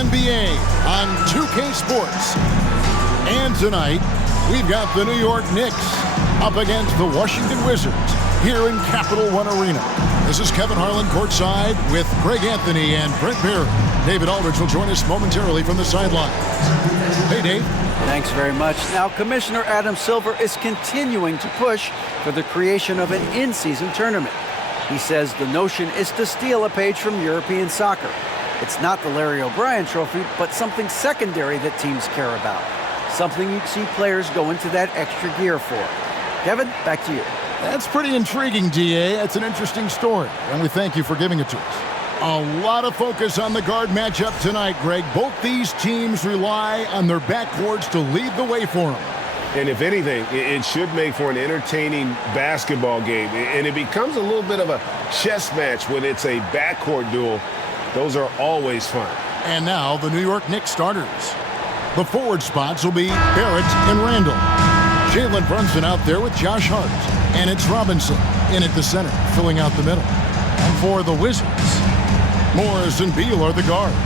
NBA on 2K Sports. And tonight, we've got the New York Knicks up against the Washington Wizards here in Capital One Arena. This is Kevin Harlan courtside with Greg Anthony and Brent Barry. David Aldridge will join us momentarily from the sidelines. Hey, Dave. Thanks very much. Now, Commissioner Adam Silver is continuing to push for the creation of an in-season tournament. He says the notion is to steal a page from European soccer. It's not the Larry O'Brien Trophy, but something secondary that teams care about. Something you'd see players go into that extra gear for. Kevin, back to you. That's pretty intriguing, DA. That's an interesting story, and we thank you for giving it to us. A lot of focus on the guard matchup tonight, Greg. Both these teams rely on their backcourts to lead the way for them. And if anything, it should make for an entertaining basketball game. And it becomes a little bit of a chess match when it's a backcourt duel. Those are always fun. And now the New York Knicks starters. The forward spots will be Barrett and Randall. Jalen Brunson out there with Josh Hart. And it's Robinson in at the center, filling out the middle. And for the Wizards, Morris and Beal are the guards.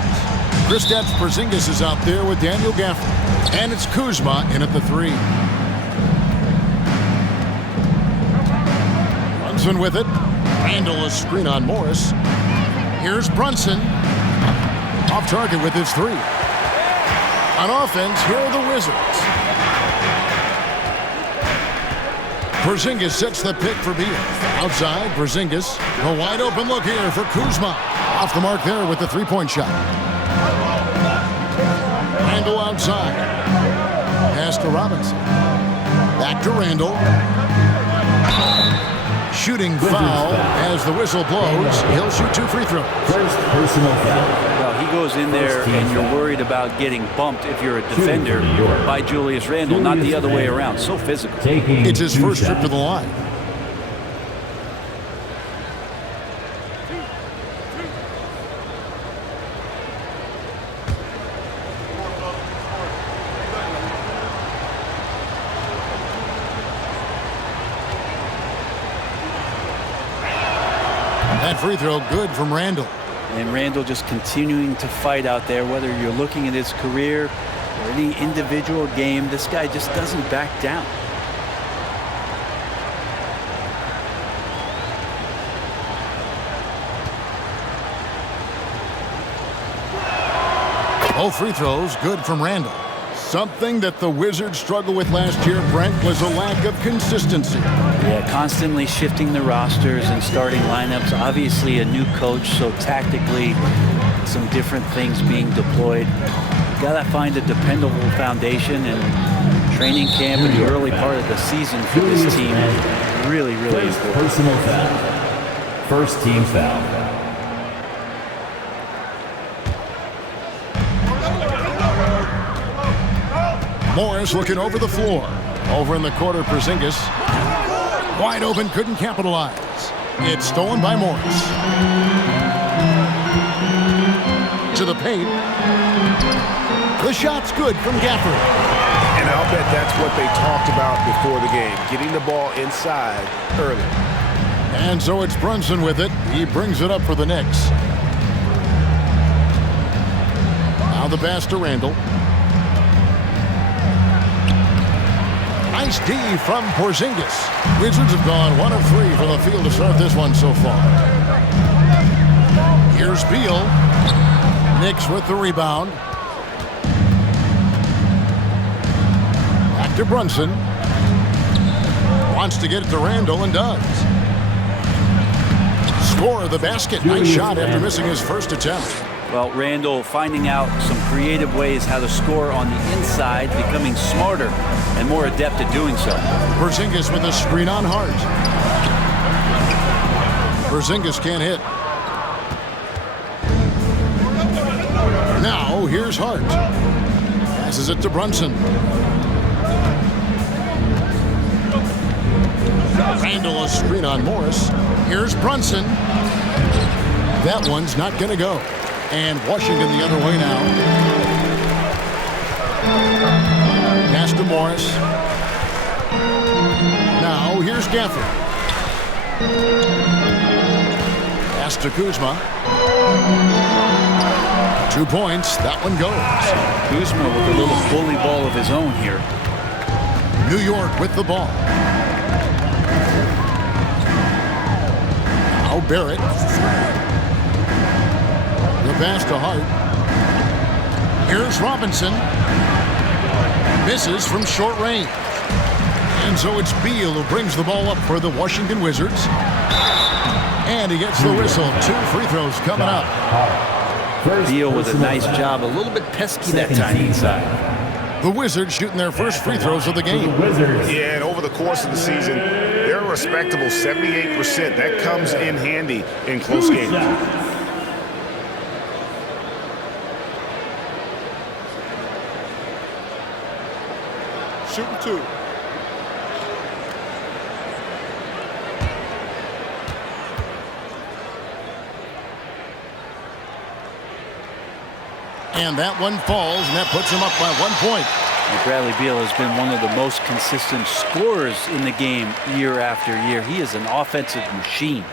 Kristaps Porzingis is out there with Daniel Gafford. And it's Kuzma in at the 3. Brunson with it. Randall a screen on Morris. Here's Brunson. Off target with his 3. On offense, here are the Wizards. Porzingis sets the pick for Beal. Outside, Porzingis. A wide open look here for Kuzma. Off the mark there with the three-point shot. Randall outside. Pass to Robinson. Back to Randall. Shooting foul as the whistle blows. He'll shoot 2 free throws. First personal foul. Well, he goes in there and you're worried about getting bumped if you're a defender by Julius Randle, not the other way around. So physical. It's his first trip to the line. That free throw good from Randall. And Randall just continuing to fight out there, whether you're looking at his career or any individual game. This guy just doesn't back down. Both free throws good from Randall. Something that the Wizards struggled with last year, Brent, was a lack of consistency. Yeah, constantly shifting the rosters and starting lineups. Obviously a new coach, so tactically some different things being deployed. You gotta find a dependable foundation, and training camp in the early part of the season for this team really important. Personal foul. First team foul. Morris looking over the floor. Over in the corner, Porzingis. Wide open, couldn't capitalize. It's stolen by Morris. To the paint. The shot's good from Gafford. And I'll bet that's what they talked about before the game, getting the ball inside early. And so it's Brunson with it. He brings it up for the Knicks. Now the pass to Randall. Nice D from Porzingis. Wizards have gone 1 of 3 from the field to start this one so far. Here's Beal. Knicks with the rebound. Back to Brunson. Wants to get it to Randall and does. Score of the basket. Nice shot after missing his first attempt. Well, Randall finding out some creative ways how to score on the inside, becoming smarter and more adept at doing so. Porzingis with a screen on Hart. Porzingis can't hit. Now here's Hart. Passes it to Brunson. Randall a screen on Morris. Here's Brunson. That one's not going to go. And Washington the other way now. Pass to Morris. Now here's Gafford. Pass to Kuzma. 2 points. That one goes. Kuzma with a little bully ball of his own here. New York with the ball. Now Barrett. The pass to Hart. Here's Robinson. Misses from short range. And so it's Beal who brings the ball up for the Washington Wizards. And he gets the whistle. 2 free throws coming up. Beal with a nice job. A little bit pesky that time inside. The Wizards shooting their first free throws of the game. Yeah, and over the course of the season, they're a respectable 78%. That comes in handy in close games. Shooting 2. And that one falls, and that puts him up by 1 point. And Bradley Beal has been one of the most consistent scorers in the game year after year. He is an offensive machine.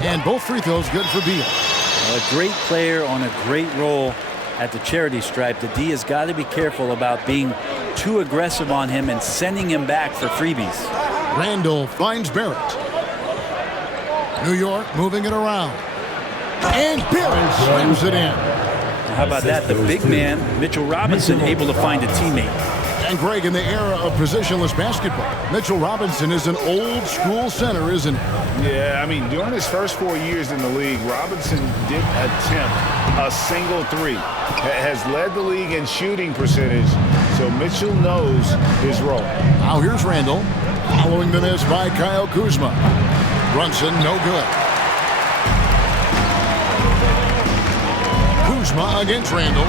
And both free throws good for Beal. A great player on a great role at the charity stripe. The D has got to be careful about being too aggressive on him and sending him back for freebies. Randall finds Barrett. New York moving it around. And Barrett slams it in. How about that? The big man, Mitchell Robinson, able to find a teammate. And Greg, in the era of positionless basketball, Mitchell Robinson is an old school center, isn't he? Yeah, I mean, during his first 4 years in the league, Robinson didn't attempt a single three. Has led the league in shooting percentage, so Mitchell knows his role. Now here's Randall, following the miss by Kyle Kuzma. Brunson, no good. Kuzma against Randall.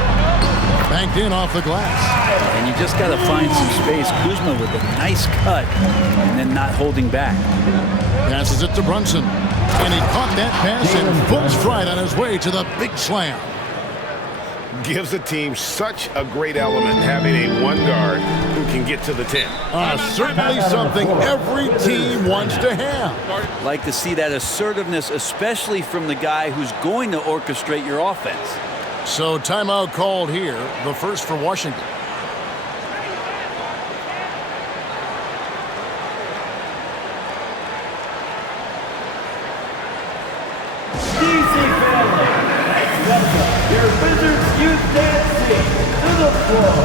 Banked in off the glass. And you just got to find some space. Kuzma with a nice cut and then not holding back. Passes it to Brunson. And he caught that pass in full stride on his way to the big slam. Gives the team such a great element having a one guard who can get to the 10. Certainly something every team wants to have. Like to see that assertiveness, especially from the guy who's going to orchestrate your offense. So timeout called here, the first for Washington. Your Wizards youth dancing to the floor.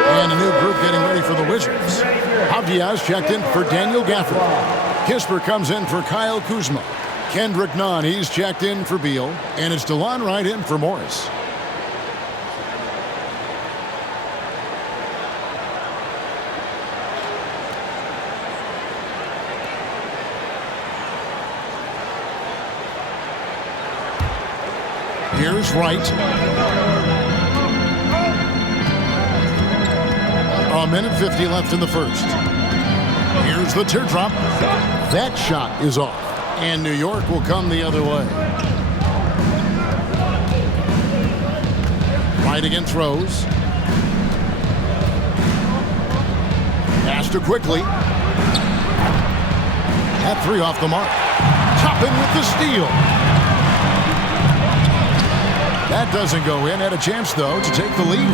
And a new group getting ready for the Wizards. Diaz checked in for Daniel Gafford. Kisper comes in for Kyle Kuzma. Kendrick Nunn, he's checked in for Beal. And it's DeLon Wright in for Morris. Here's Wright. A minute 50 left in the first. Here's the teardrop. That shot is off. And New York will come the other way. Wright against Rose. Pass to Quickly. That three off the mark. Toppin with the steal. That doesn't go in. Had a chance, though, to take the lead.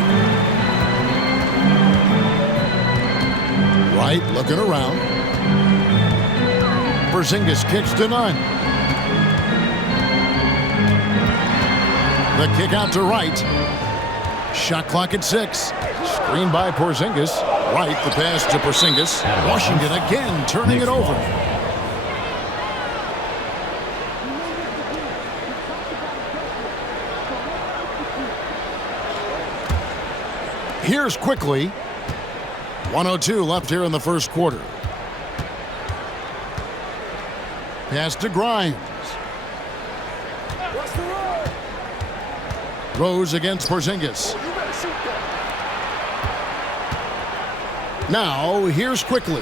Wright looking around. Porzingis kicks to none. The kick out to Wright. Shot clock at 6. Screen by Porzingis. Wright, the pass to Porzingis. Washington again turning it over. Here's quickly. 1:02 left here in the first quarter. Pass to Grimes. Rose against Porzingis. Now, here's quickly.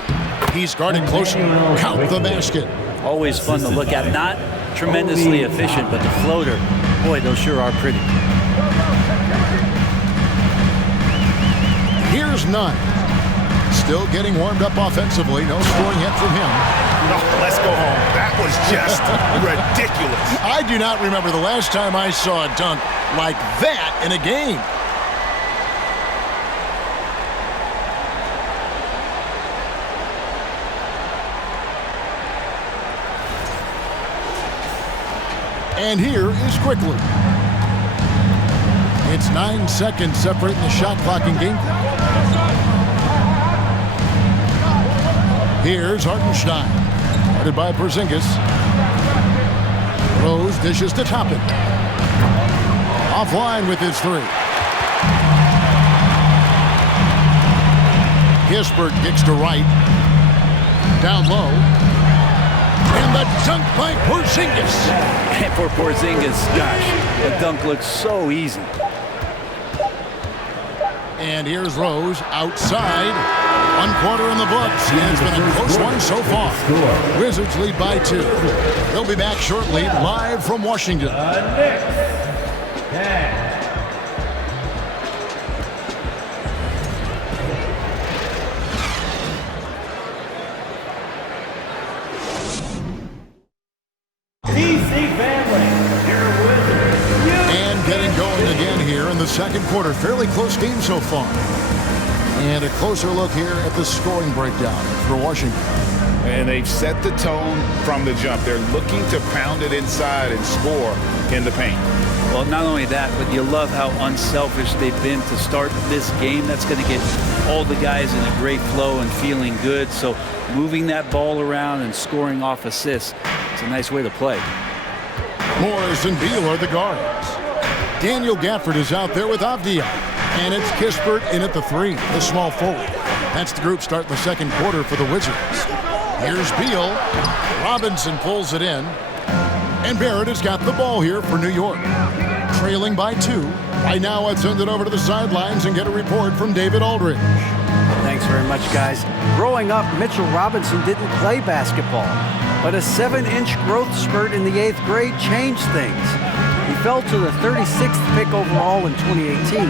He's guarded closely. Count the basket. Always fun to look at. Not tremendously efficient, but the floater, boy, those sure are pretty. Here's none. Still getting warmed up offensively. No scoring yet from him. No, let's go home. That was just ridiculous. I do not remember the last time I saw a dunk like that in a game. And here is quickly. It's 9 seconds separating the shot clock and game clock. Here's Hartenstein. Guarded by Porzingis. Rose dishes to Toppin. Offline with his 3. Kispert kicks to Wright. Down low. And the dunk by Porzingis. And for Porzingis, gosh, the dunk looks so easy. And here's Rose outside. 1 quarter in the books. And it's been a close one so far. Wizards lead by 2. They'll be back shortly, live from Washington. Knicks. 10. The second quarter, fairly close game so far. And a closer look here at the scoring breakdown for Washington. And they've set the tone from the jump. They're looking to pound it inside and score in the paint. Well, not only that, but you love how unselfish they've been to start this game. That's going to get all the guys in a great flow and feeling good. So moving that ball around and scoring off assists, it's a nice way to play. Morris and Beal are the guards. Daniel Gafford is out there with Avdia. And it's Kispert in at the 3, the small forward. That's the group starting the second quarter for the Wizards. Here's Beal. Robinson pulls it in. And Barrett has got the ball here for New York. Trailing by 2. Right now, let's send it over to the sidelines and get a report from David Aldridge. Thanks very much, guys. Growing up, Mitchell Robinson didn't play basketball, but a 7-inch growth spurt in the 8th grade changed things. He fell to the 36th pick overall in 2018,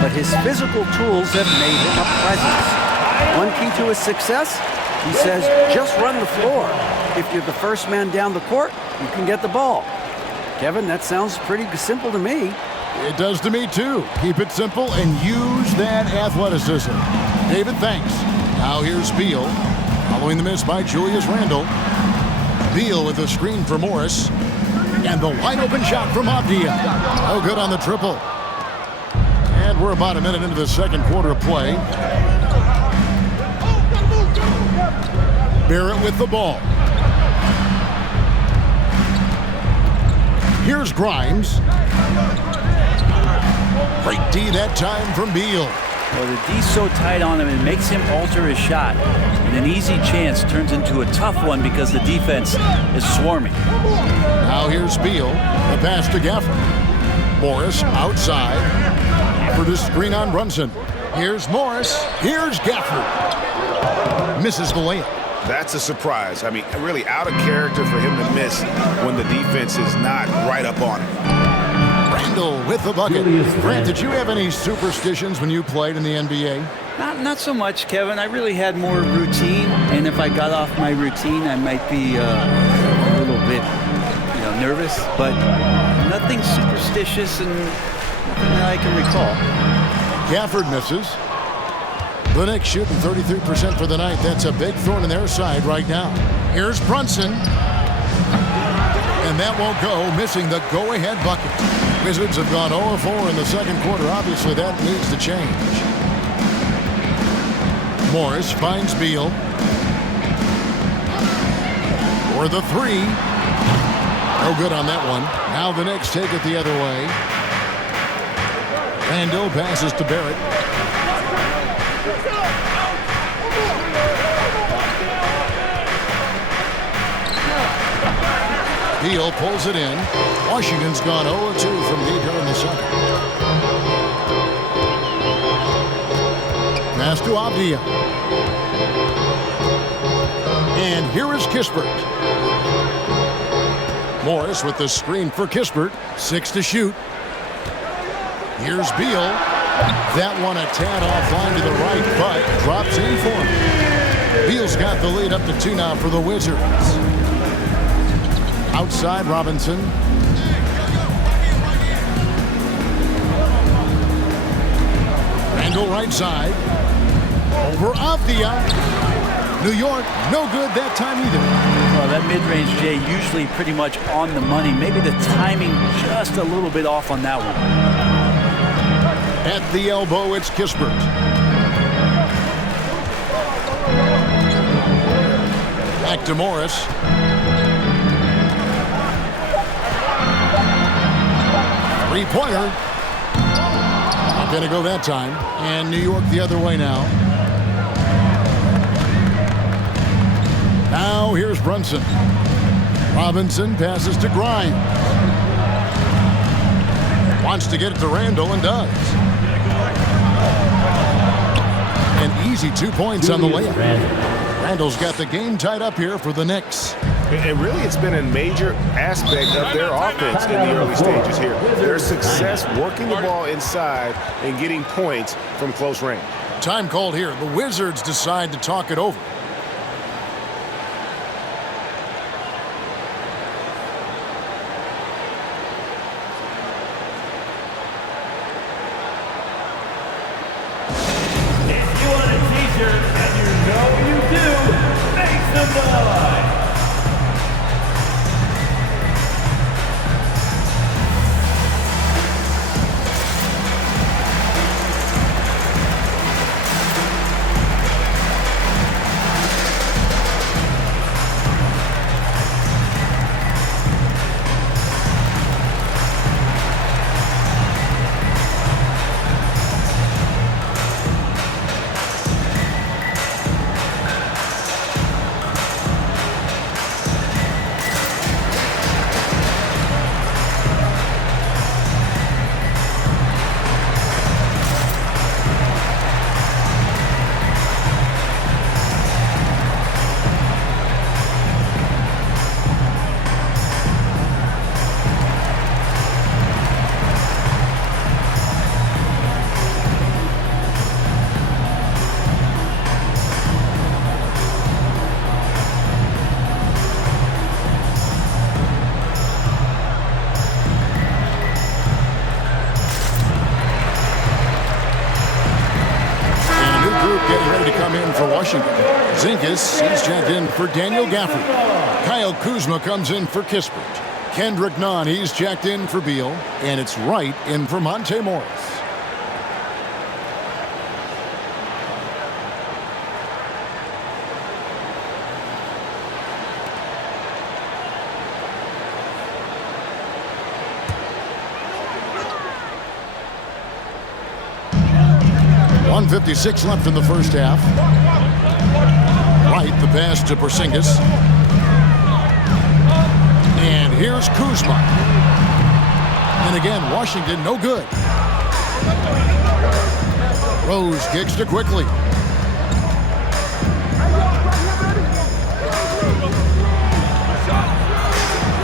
but his physical tools have made him a presence. One key to his success, he says, just run the floor. If you're the first man down the court, you can get the ball. Kevin, that sounds pretty simple to me. It does to me, too. Keep it simple and use that athleticism. David, thanks. Now here's Beal. Following the miss by Julius Randle. Beal with a screen for Morris. And the wide-open shot from Avdia. Oh, good on the triple. And we're about a minute into the second quarter of play. Barrett with the ball. Here's Grimes. Great D that time from Beal. Well, the D's so tight on him, it makes him alter his shot. And an easy chance turns into a tough one because the defense is swarming. Now here's Beal. The pass to Gafford. Morris outside. For the screen on Brunson. Here's Morris. Here's Gafford. Misses the layup. That's a surprise. I mean, really out of character for him to miss when the defense is not right up on him. Randle with the bucket. Grant, did you have any superstitions when you played in the NBA? Not so much, Kevin. I really had more routine, and if I got off my routine, I might be a little bit, nervous. But nothing superstitious and nothing that I can recall. Gafford misses. The Knicks shooting 33% for the night. That's a big thorn in their side right now. Here's Brunson. And that won't go, missing the go-ahead bucket. Wizards have gone 0-4 in the second quarter. Obviously, that needs to change. Morris finds Beal. For the three. No good on that one. Now the Knicks take it the other way. Randall passes to Barrett. Beal pulls it in. Washington's gone 0-2 from deep here in the second. Pass to Avdia. And here is Kispert. Morris with the screen for Kispert. 6 to shoot. Here's Beal. That one a tad offline to the right, but drops in for him. Beal's got the lead up to 2 now for the Wizards. Outside Robinson. Randall right side. Over Avdia. New York, no good that time either. Well, that mid-range, Jay, usually pretty much on the money. Maybe the timing just a little bit off on that one. At the elbow, it's Kispert. Back to Morris. Three-pointer. Not going to go that time. And New York the other way now. Now here's Brunson. Robinson passes to Grimes. Wants to get it to Randall and does. An easy 2 points on the layup. Randall's got the game tied up here for the Knicks. And really, it's been a major aspect of their offense in the early stages here. Their success working the ball inside and getting points from close range. Time called here. The Wizards decide to talk it over. If you want a t-shirt, and you know you do, make some noise! Washington. Zinkas, he's checked in for Daniel Gafford. Kyle Kuzma comes in for Kispert. Kendrick Nunn, he's checked in for Beal. And it's Wright in for Monte Morris. .156 left in the first half. Wright, the pass to Porzingis. And here's Kuzma. And again, Washington, no good. Rose kicks to Quickly.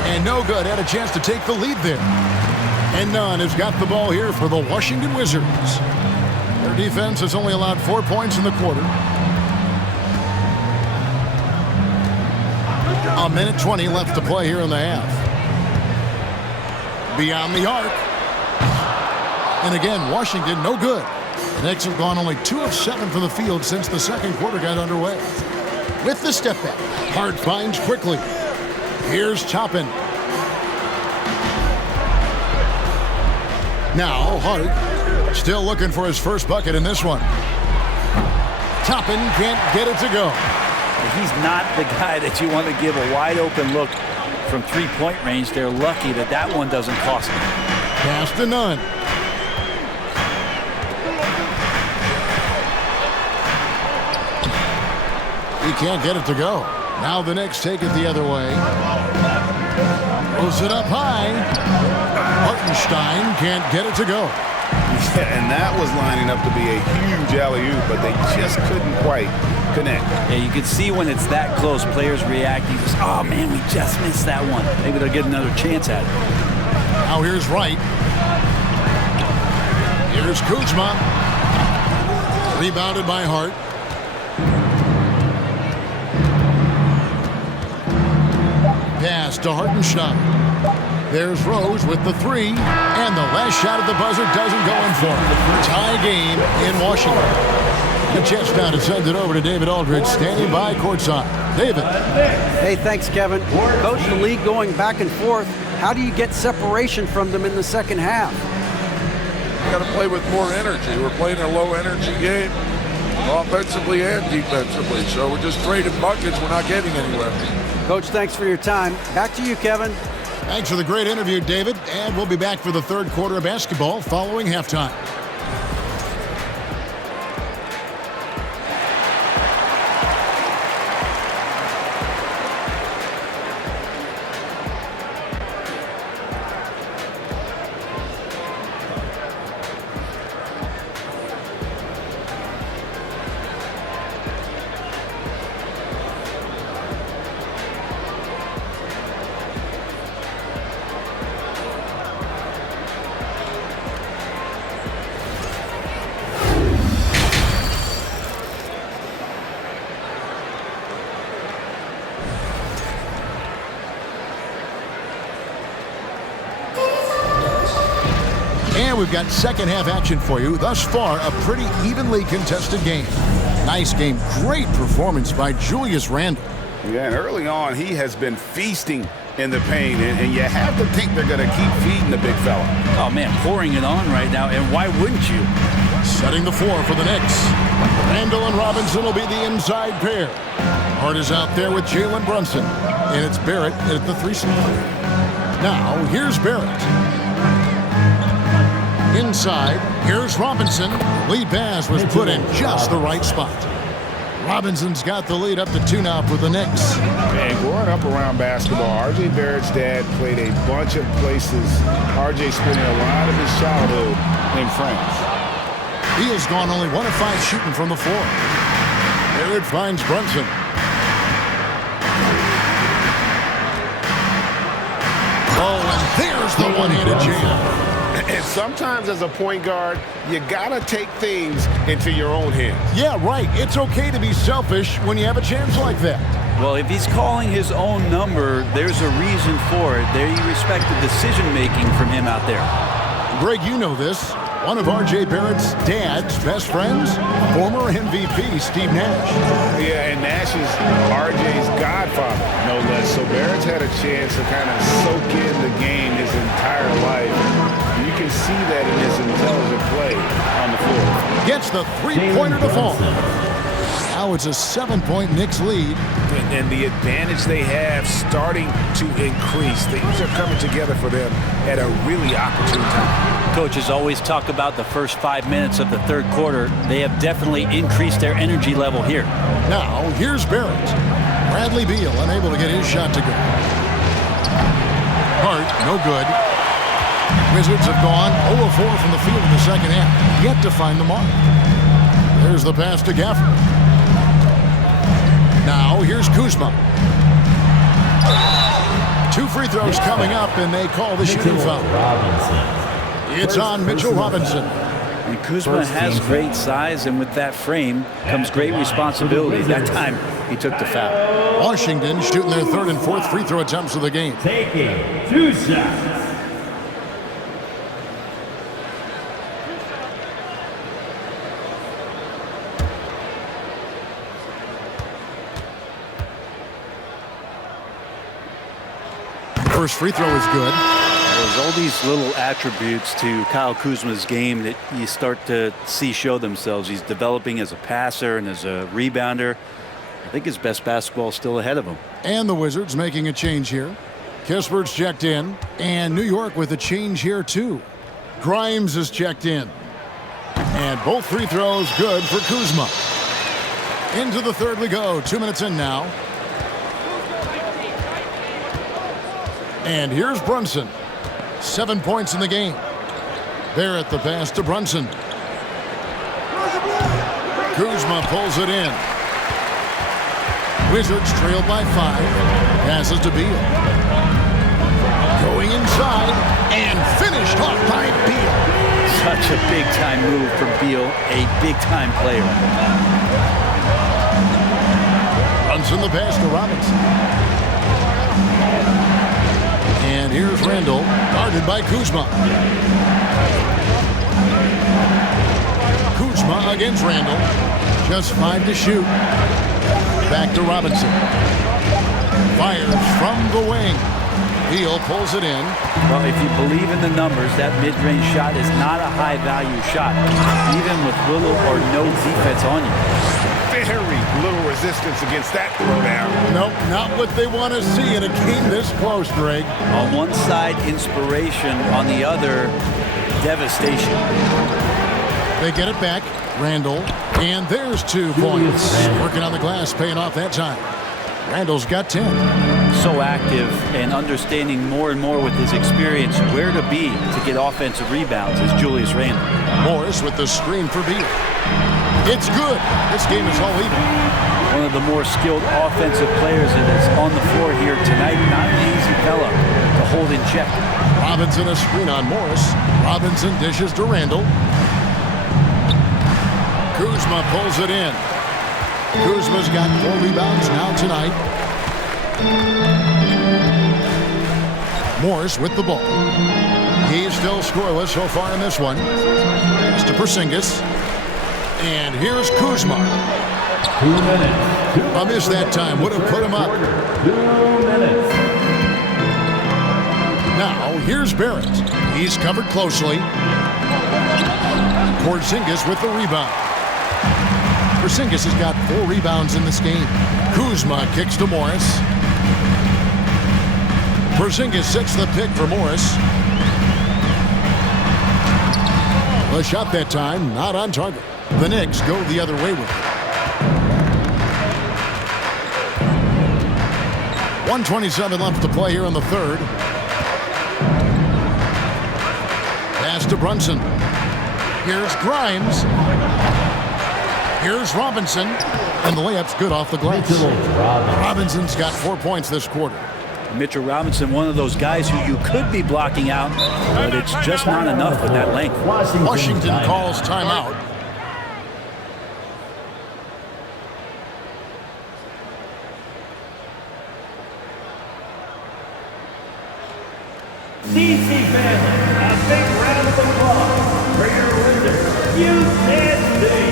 And no good. Had a chance to take the lead there. And Nunn has got the ball here for the Washington Wizards. Their defense has only allowed 4 points in the quarter. A minute 20 left to play here in the half. Beyond the arc. And again, Washington, no good. The Knicks have gone only 2 of 7 from the field since the second quarter got underway. With the step back, Hart finds quickly. Here's Toppin. Now Hart still looking for his first bucket in this one. Toppin can't get it to go. He's not the guy that you want to give a wide open look from three-point range. They're lucky that that one doesn't cost them. Pass to none. He can't get it to go. Now the Knicks take it the other way. Throws it up high. Hartenstein can't get it to go. Yeah, and that was lining up to be a huge alley-oop, but they just couldn't quite connect. Yeah, you can see when it's that close, players reacting. Just, oh, man, we just missed that one. Maybe they'll get another chance at it. Now here's Wright. Here's Kuzma. Rebounded by Hart. Pass to Hartenstein. There's Rose with the 3, and the last shot at the buzzer doesn't go in for him. Tie game in Washington. The chance now to send it over to David Aldridge, standing by courtside. David. Hey, thanks, Kevin. Coach, the league going back and forth. How do you get separation from them in the second half? You got to play with more energy. We're playing a low-energy game, offensively and defensively. So we're just trading buckets. We're not getting anywhere. Coach, thanks for your time. Back to you, Kevin. Thanks for the great interview, David. And we'll be back for the third quarter of basketball following halftime. And we've got second half action for you. Thus far, a pretty evenly contested game. Nice game. Great performance by Julius Randle. Yeah, and early on, he has been feasting in the paint, and you have to think they're going to keep feeding the big fella. Oh, man, pouring it on right now, and why wouldn't you? Setting the floor for the Knicks. Randle and Robinson will be the inside pair. Hart is out there with Jalen Brunson, and it's Barrett at the 3 spot. Now, here's Barrett. Inside, here's Robinson. The lead pass was put in just the right spot. Robinson's got the lead up to 2 now for the Knicks. Man, growing up around basketball, R.J. Barrett's dad played a bunch of places. R.J. spending a lot of his childhood in France. He has gone only 1 of 5 shooting from the floor. Barrett finds Brunson. Oh, and there's the one-handed jam. And sometimes as a point guard, you gotta take things into your own hands. Yeah, right. It's okay to be selfish when you have a chance like that. Well, if he's calling his own number, there's a reason for it. They respect the decision-making from him out there. Greg, you know this. One of R.J. Barrett's dad's best friends, former MVP Steve Nash. Yeah, and Nash is R.J.'s godfather, no less. So Barrett's had a chance to kind of soak in the game his entire life. You can see that in his intelligent play on the floor. Gets the three-pointer to fall. Now it's a 7-point Knicks lead. And the advantage they have starting to increase. Things are coming together for them at a really opportune time. Coaches always talk about the first 5 minutes of the third quarter. They have definitely increased their energy level here. Now, here's Barrett. Bradley Beal unable to get his shot to go. Hart, no good. Wizards have gone 0-4 from the field in the second half. Yet to find the mark. There's the pass to Gafford. Now, here's Kuzma. 2 free throws coming up, and they call the shooting foul. It's on Mitchell Robinson. And Kuzma has great size, and with that frame comes great responsibility. That time, he took the foul. Washington shooting their 3rd and 4th free throw attempts of the game. Taking 2 shots. First free throw is good. There's all these little attributes to Kyle Kuzma's game that you start to see show themselves. He's developing as a passer and as a rebounder. I think his best basketball is still ahead of him. And the Wizards making a change here. Kispert's checked in, and New York with a change here too. Grimes is checked in. And both free throws good for Kuzma. Into the third we go. 2 minutes in now. And here's Brunson. 7 points in the game. Barrett the pass to Brunson. Kuzma pulls it in. Wizards trailed by 5. Passes to Beal. Going inside and finished off by Beal. Such a big-time move from Beal, a big-time player. Brunson the pass to Robinson. And here's Randall, guarded by Kuzma. Kuzma against Randall. Just 5 to shoot. Back to Robinson. Fires from the wing. Beal pulls it in. Well, if you believe in the numbers, that mid-range shot is not a high-value shot, even with little or no defense on you. Very little resistance against that throwdown. Nope, not what they want to see in a game this close, Greg. On one side, inspiration. On the other, devastation. They get it back. Randall. And there's 2 points. Working on the glass, paying off that time. Randall's got 10. So active and understanding more and more with his experience where to be to get offensive rebounds is Julius Randle. Morris with the screen for Beal. It's good. This game is all even. One of the more skilled offensive players that is on the floor here tonight. Not an easy fella to hold in check. Robinson a screen on Morris. Robinson dishes to Randall. Kuzma pulls it in. Kuzma's got 4 rebounds now tonight. Morris with the ball. He's still scoreless so far in this one. Pass to Porzingis. And here's Kuzma. 2 minutes. A miss that time. Would have put him up. 2 minutes. Now, here's Barrett. He's covered closely. Porzingis with the rebound. Porzingis has got 4 rebounds in this game. Kuzma kicks to Morris. Porzingis sets the pick for Morris. A shot that time, not on target. The Knicks go the other way with it. 1:27 left to play here in the third. Pass to Brunson. Here's Grimes. Here's Robinson. And the layup's good off the glass. Robinson's got 4 points this quarter. Mitchell Robinson, one of those guys who you could be blocking out, but it's just not enough with that length. Washington calls timeout. DC family, a big round of applause for your Wizards. You can't see.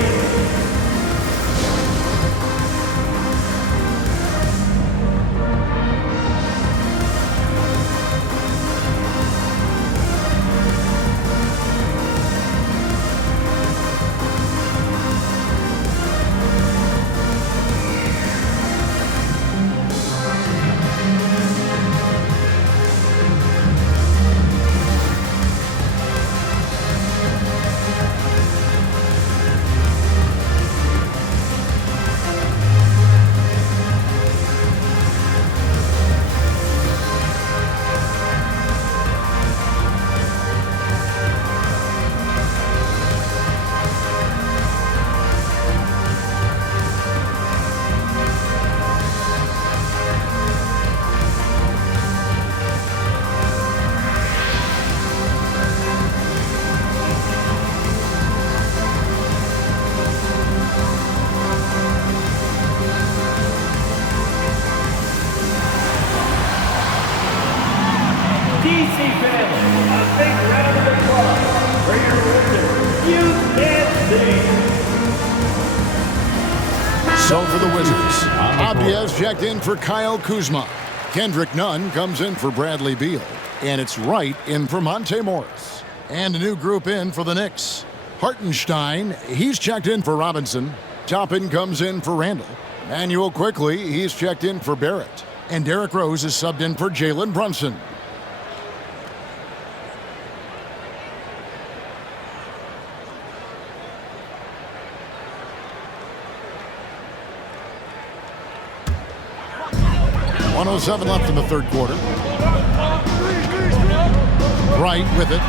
DC family, a big round of applause for your Wizards. You can't see. So for the Wizards, Abiez checked in for Kyle Kuzma. Kendrick Nunn comes in for Bradley Beal. And it's Wright in for Monte Morris. And a new group in for the Knicks. Hartenstein, he's checked in for Robinson. Toppin comes in for Randall. Manuel Quickly, he's checked in for Barrett. And Derrick Rose is subbed in for Jalen Brunson. .107 left in the third quarter. Wright with it.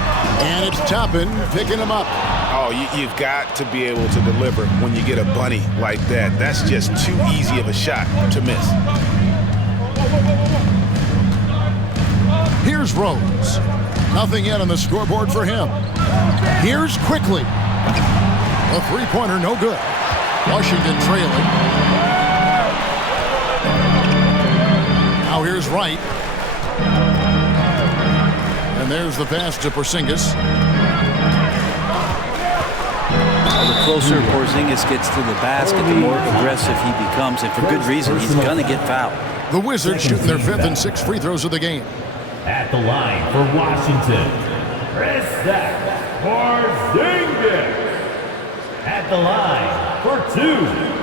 And it's Toppin picking him up. Oh, you've got to be able to deliver when you get a bunny like that. That's just too easy of a shot to miss. Here's Rose. Nothing yet on the scoreboard for him. Here's Quickly. A three-pointer, no good. Washington trailing. Now here's Wright. And there's the pass to Porzingis. The closer Porzingis gets to the basket, the more aggressive he becomes, and for good reason. He's going to get fouled. The Wizards shooting their fifth and sixth free throws of the game. At the line for Washington, Kristaps Porzingis. At the line for two.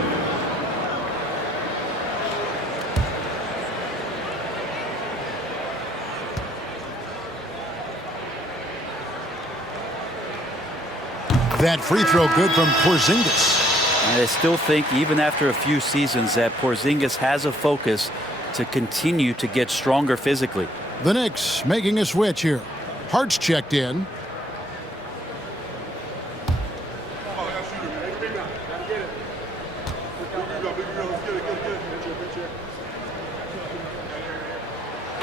That free throw good from Porzingis. And I still think, even after a few seasons, that Porzingis has a focus to continue to get stronger physically. The Knicks making a switch here. Hart's checked in.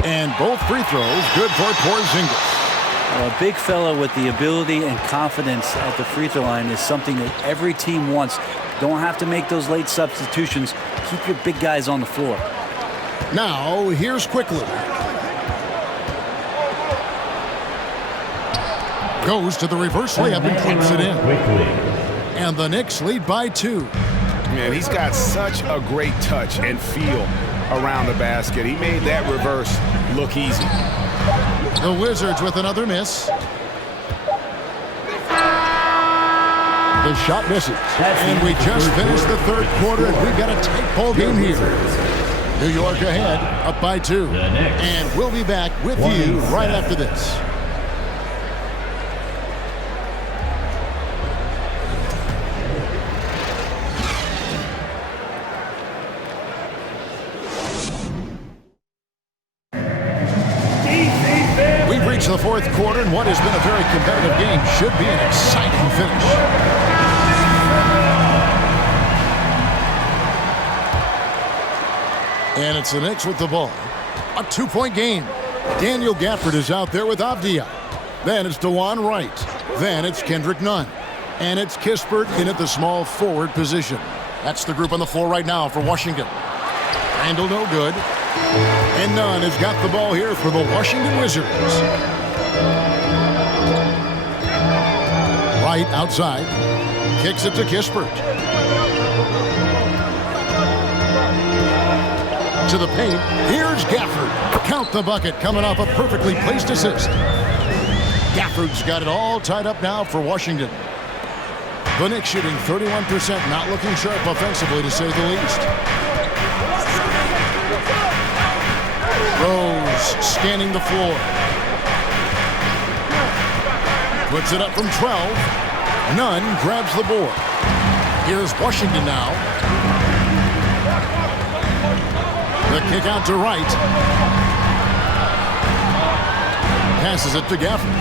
And both free throws good for Porzingis. A big fella with the ability and confidence at the free throw line is something that every team wants. Don't have to make those late substitutions. Keep your big guys on the floor. Now, here's Quickly. Goes to the reverse layup and clips it in. And the Knicks lead by 2. Man, he's got such a great touch and feel around the basket. He made that reverse look easy. The Wizards with another miss. The shot misses. And we just finished the third quarter, and we've got a tight ball game here. New York ahead, up by 2. And we'll be back with you right after this. The fourth quarter, and what has been a very competitive game should be an exciting finish. And it's the Knicks with the ball. A 2-point game. Daniel Gafford is out there with Avdia. Then it's DeJuan Wright. Then it's Kendrick Nunn. And it's Kispert in at the small forward position. That's the group on the floor right now for Washington. Randall no good. And Nunn has got the ball here for the Washington Wizards. Wright outside. Kicks it to Kispert. To the paint. Here's Gafford. Count the bucket coming off a perfectly placed assist. Gafford's got it all tied up now for Washington. The Knicks shooting 31%, not looking sharp offensively to say the least. Rose scanning the floor. Puts it up from 12. Nunn grabs the board. Here's Washington now. The kick out to Wright. Passes it to Gafford.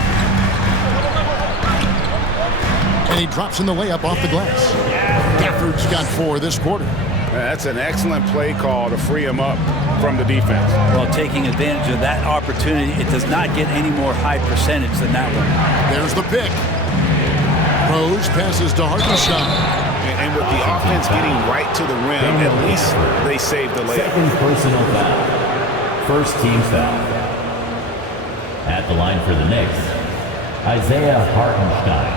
And he drops in the layup off the glass. Gafford's got 4 this quarter. That's an excellent play call to free him up from the defense. Well, taking advantage of that opportunity, it does not get any more high percentage than that one. There's the pick. Rose passes to Hartenstein. And with the offense getting right to the rim, at least they saved the layup. Second personal foul. First team foul. At the line for the Knicks, Isaiah Hartenstein.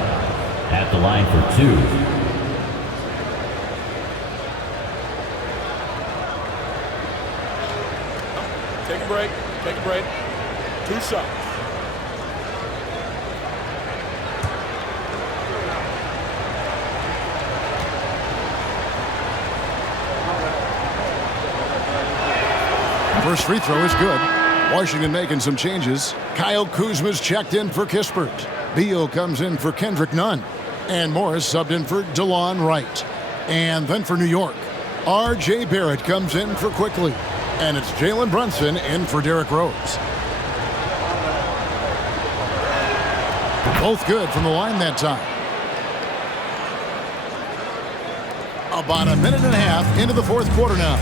At the line for 2. a break. Take a break. 2 shots. First free throw is good. Washington making some changes. Kyle Kuzma's checked in for Kispert. Beal comes in for Kendrick Nunn. And Morris subbed in for DeLon Wright. And then for New York, R.J. Barrett comes in for Quickly. And it's Jalen Brunson in for Derrick Rose. Both good from the line that time. About a minute and a half into the fourth quarter now.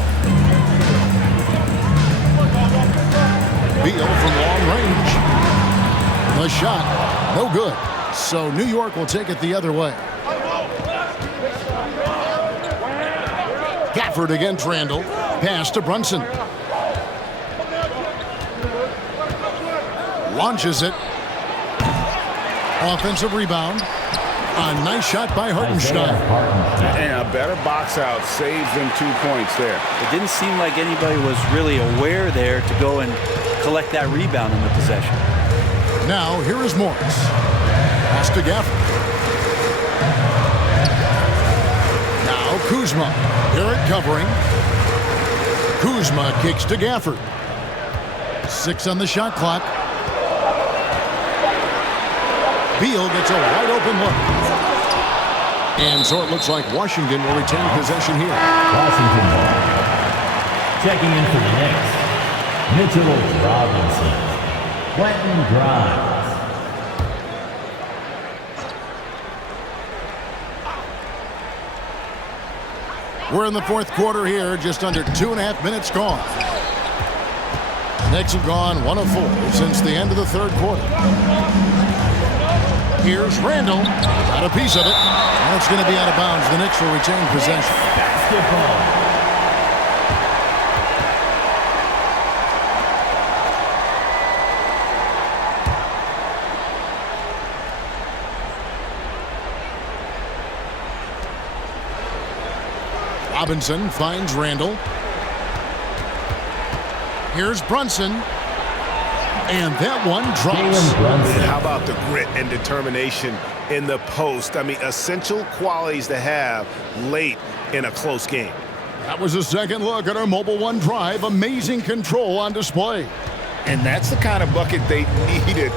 Beal from long range. The shot, no good. So New York will take it the other way. Gafford against Randall. Pass to Brunson. Launches it. Offensive rebound. A nice shot by Hartenstein. And a better box out saves them 2 points there. It didn't seem like anybody was really aware there to go and collect that rebound in the possession. Now here is Morris. Pass to Gafford. Now Kuzma. Barrett covering. Kuzma kicks to Gafford. 6 on the shot clock. Beal gets a wide open look. And so it looks like Washington will retain possession here. Washington ball. Checking in for the Knicks, Mitchell Robinson. Quentin Grimes. We're in the fourth quarter here, just under 2.5 minutes gone. Knicks have gone 1 of 4 since the end of the third quarter. Here's Randall. Got a piece of it. And it's going to be out of bounds. The Knicks will retain possession. Basketball. Robinson finds Randall. Here's Brunson. And that one drops. How about the grit and determination in the post? I mean, essential qualities to have late in a close game. That was a second look at our Mobile One drive. Amazing control on display. And that's the kind of bucket they needed.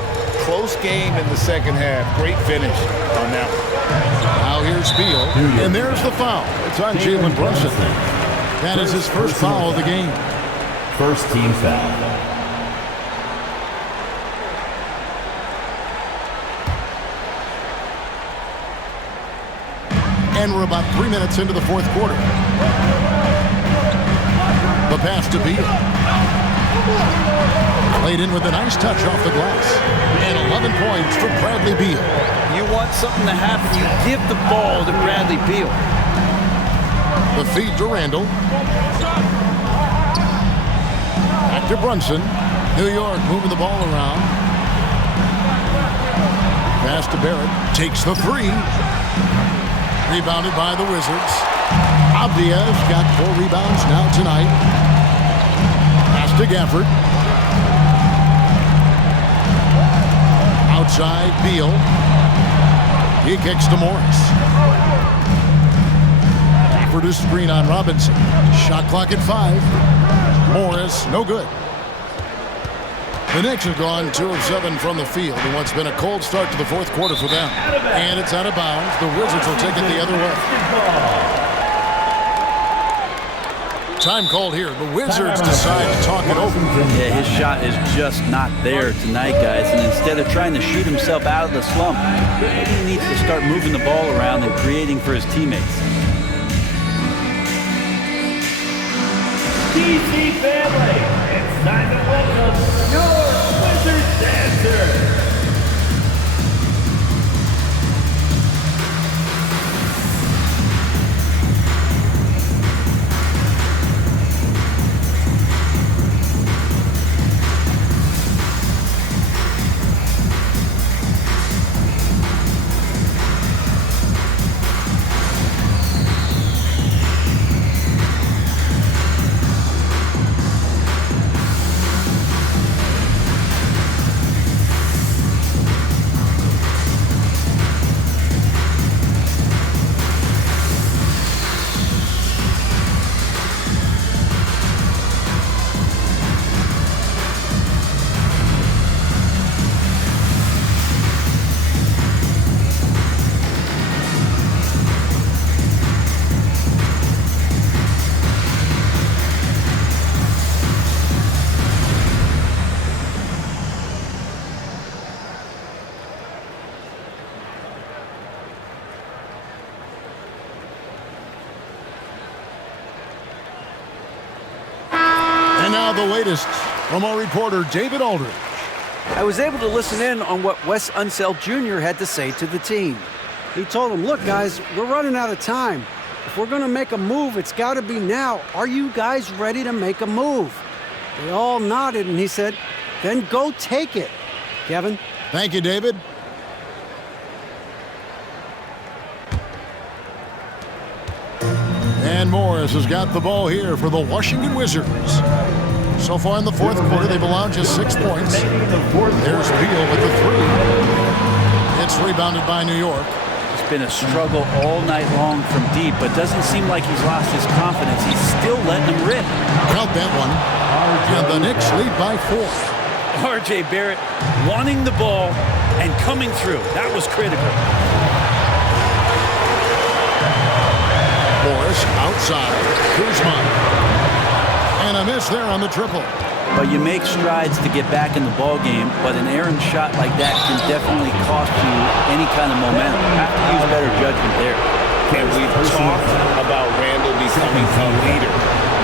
Close game in the second half. Great finish on that one. Now here's Beal. And there's the foul. It's on Jalen Brunson. That is his first foul of the game. First team foul. And we're about 3 minutes into the fourth quarter. The pass to Beal. Played in with a nice touch off the glass. And 11 points for Bradley Beal. You want something to happen, you give the ball to Bradley Beal. The feed to Randall. Back to Brunson. New York moving the ball around. Pass to Barrett. Takes the three. Rebounded by the Wizards. Abdia's got 4 rebounds now tonight. Pass to Gafford. Outside, Beal. He kicks to Morris. Gafford is screen on Robinson. Shot clock at 5. Morris, no good. The Knicks have gone 2 of 7 from the field in what's been a cold start to the fourth quarter for them. And it's out of bounds. The Wizards will take it the other way. Time called here. The Wizards decide to talk it over. Yeah, his shot is just not there tonight, guys. And instead of trying to shoot himself out of the slump, he needs to start moving the ball around and creating for his teammates. DC family, it's time to welcome your Wizard Dancer. the latest from our reporter, David Aldridge. I was able to listen in on what Wes Unseld Jr. had to say to the team. He told them, look, guys, we're running out of time. If we're going to make a move, it's got to be now. Are you guys ready to make a move? They all nodded, and he said, then go take it. Kevin? Thank you, David. And Morris has got the ball here for the Washington Wizards. So far in the fourth quarter, they've allowed just 6 points. There's Beal with the 3. It's rebounded by New York. It's been a struggle all night long from deep, but doesn't seem like he's lost his confidence. He's still letting them rip. Count that one. And the Knicks lead by 4. R.J. Barrett wanting the ball and coming through. That was critical. Morris outside. Kuzma. And a miss there on the triple. But you make strides to get back in the ball game, but an errant shot like that can definitely cost you any kind of momentum. You have to use better judgment there. And we've talked about Randall becoming a leader,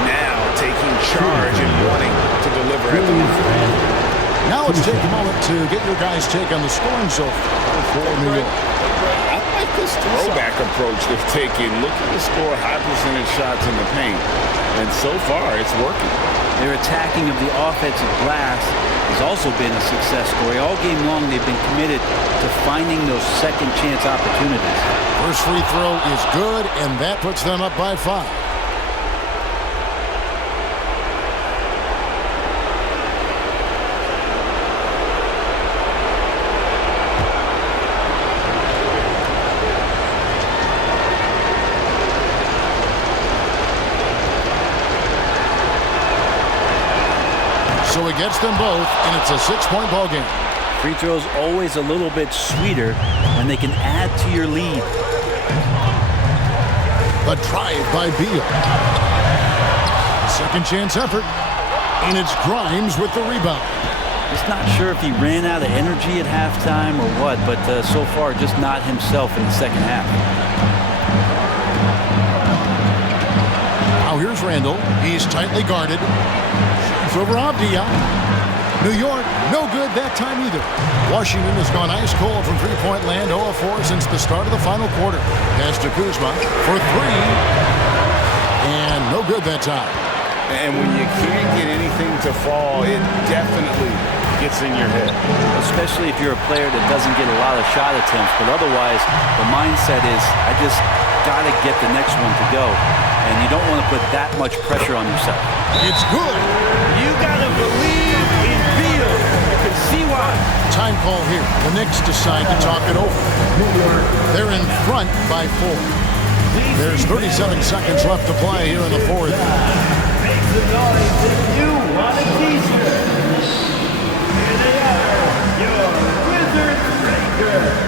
now taking charge and wanting to deliver at the line. Now let's take a moment to get your guys' take on the scoring so far for New York. I like this throwback approach they've taken, looking to score high percentage shots in the paint. And so far, it's working. Their attacking of the offensive glass has also been a success story. All game long, they've been committed to finding those second chance opportunities. First free throw is good, and that puts them up by 5. So he gets them both, and it's a 6-point ball game. Free throws always a little bit sweeter when they can add to your lead. A drive by Beal. Second chance effort, and it's Grimes with the rebound. Just not sure if he ran out of energy at halftime or what, but so far just not himself in the second half. Now here's Randall. He's tightly guarded. It's over Abdia. New York, no good that time either. Washington has gone ice cold from three-point land, 0 of 4 since the start of the final quarter. Pass to Kuzma for 3. And no good that time. And when you can't get anything to fall, it definitely gets in your head. Especially if you're a player that doesn't get a lot of shot attempts. But otherwise, the mindset is, I just got to get the next one to go. And you don't want to put that much pressure on yourself. It's good. You gotta believe in Beal. You can see why. Time call here. The Knicks decide to talk it over. They're in front by 4. There's 37 seconds left to play here in the fourth. Make the noise if you want a t-shirt. Here they are, your Wizards Breakers.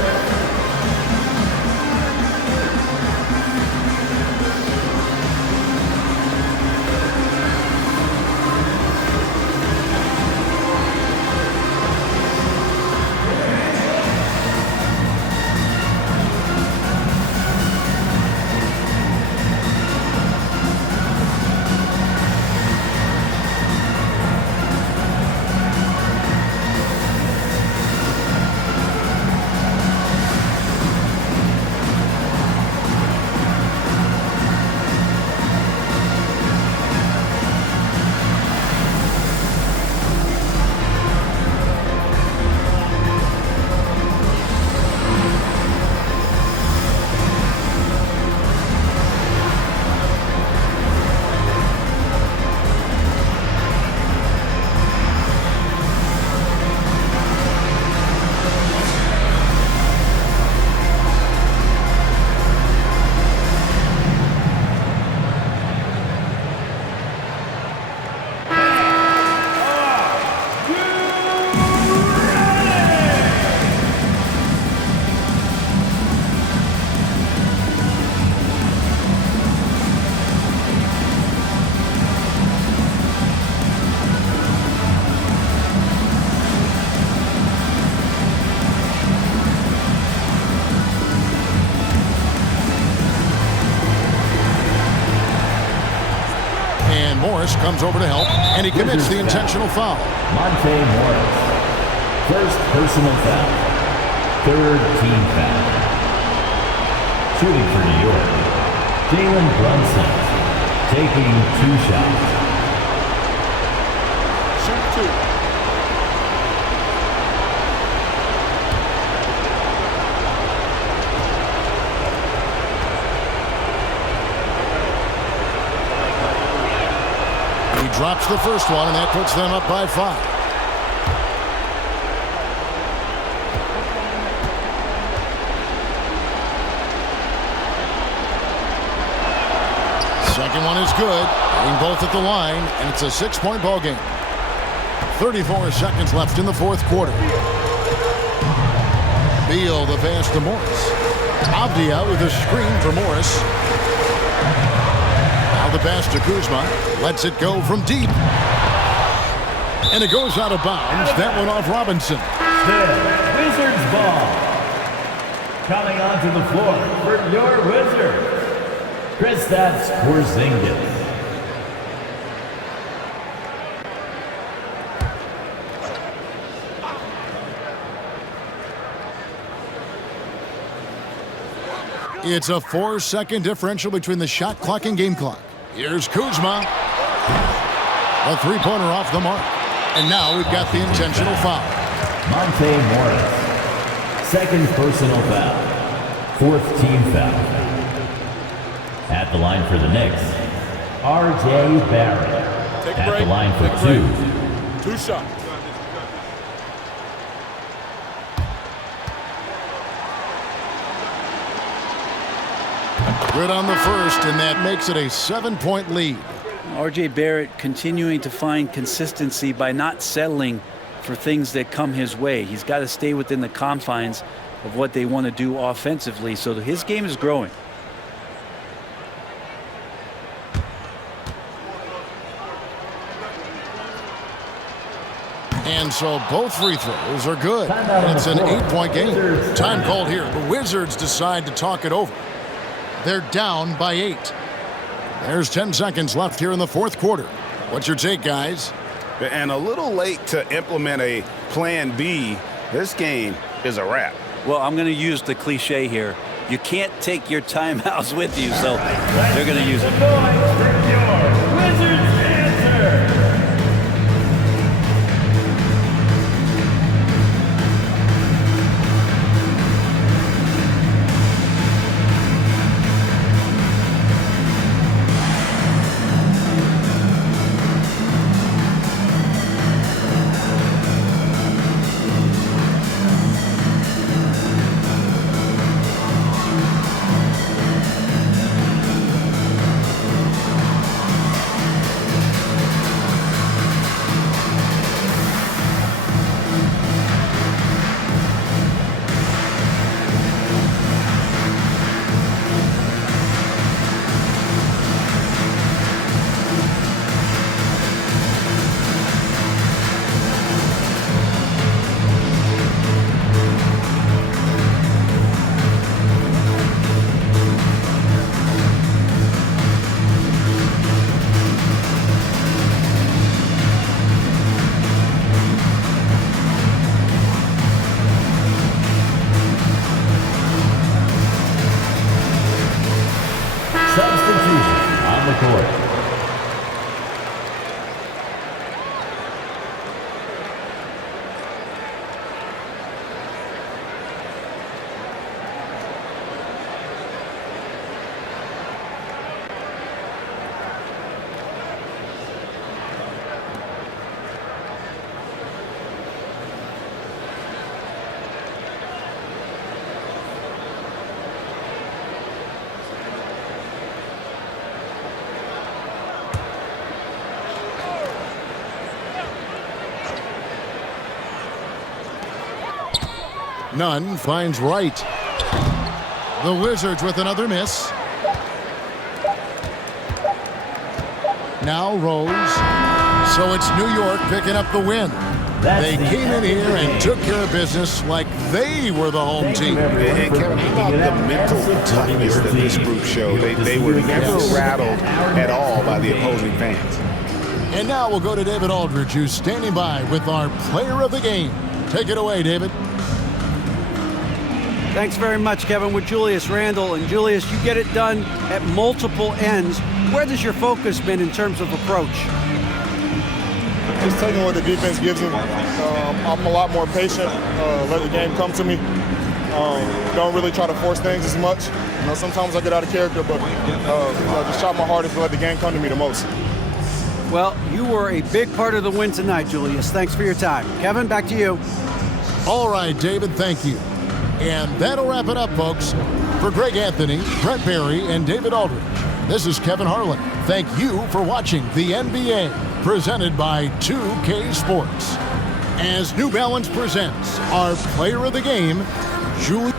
Morris comes over to help, and he commits the intentional foul. Monte Morris. First personal foul. Third team foul. Shooting for New York, Jalen Brunson. Taking 2 shots. Shoot 2. He drops the first one, and that puts them up by 5. Second one is good. Getting both at the line, and it's a 6-point ball game. 34 seconds left in the fourth quarter. Beal the pass to Morris. Avdia with a screen for Morris. Now the pass to Kuzma. Lets it go from deep. And it goes out of bounds. That one off Robinson. Still, Wizards ball. Coming onto the floor for your Wizards, Kristaps Porzingis. It's a 4-second differential between the shot clock and game clock. Here's Kuzma. A three-pointer off the mark. And now we've got the intentional foul. Monte Morris. Second personal foul. Fourth team foul. At the line for the Knicks, R.J. Barrett. At the line for 2. 2 shots. Good on the first, and that makes it a 7-point lead. R.J. Barrett continuing to find consistency by not settling for things that come his way. He's got to stay within the confines of what they want to do offensively, so his game is growing. And so both free throws are good. And it's an 8-point game. Time called here. The Wizards decide to talk it over. They're down by 8. There's 10 seconds left here in the fourth quarter. What's your take, guys? And a little late to implement a plan B. This game is a wrap. Well, I'm going to use the cliche here. You can't take your timeouts with you, so they're going to use it. Your Wizards answer. Substitution on the court. Nunn finds Wright. The Wizards with another miss. Now Rose. So it's New York picking up the win. They came in here and took care of business like they were the home team. And Kevin, how about the mental toughness that this group showed? They were never rattled at all by the opposing fans. And now we'll go to David Aldridge, who's standing by with our player of the game. Take it away, David. Thanks very much, Kevin, with Julius Randle. And Julius, you get it done at multiple ends. Where has your focus been in terms of approach? Just taking what the defense gives me. I'm a lot more patient, let the game come to me. Don't really try to force things as much. Sometimes I get out of character, but just try my hardest to let the game come to me the most. Well, you were a big part of the win tonight, Julius. Thanks for your time. Kevin, back to you. All right, David, thank you. And that'll wrap it up, folks. For Greg Anthony, Brent Barry, and David Aldridge, this is Kevin Harlan. Thank you for watching the NBA, presented by 2K Sports. As New Balance presents our player of the game, Julius.